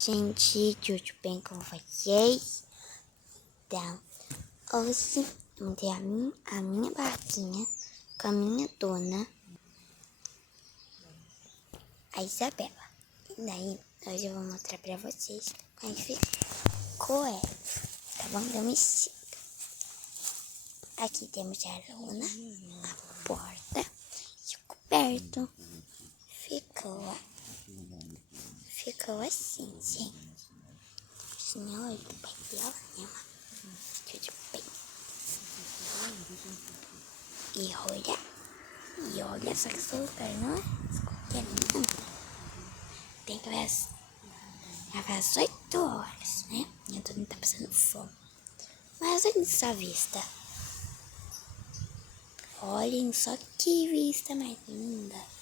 Gente, tudo bem com vocês? Então, hoje eu montei a minha barraquinha com a minha dona, a Isabela. E daí, hoje eu vou mostrar pra vocês como é que ficou ela, tá bom? Então me siga. Aqui temos a lona, a porta e o coberto. Ficou assim, gente. Senhor, do pai dela, né, mano? Tudo bem. E olha só que super, não é? Tem que ver já faz 8 horas, né? Eu tô não tá passando fome. Mas olhem só a vista. Olhem só que vista mais linda.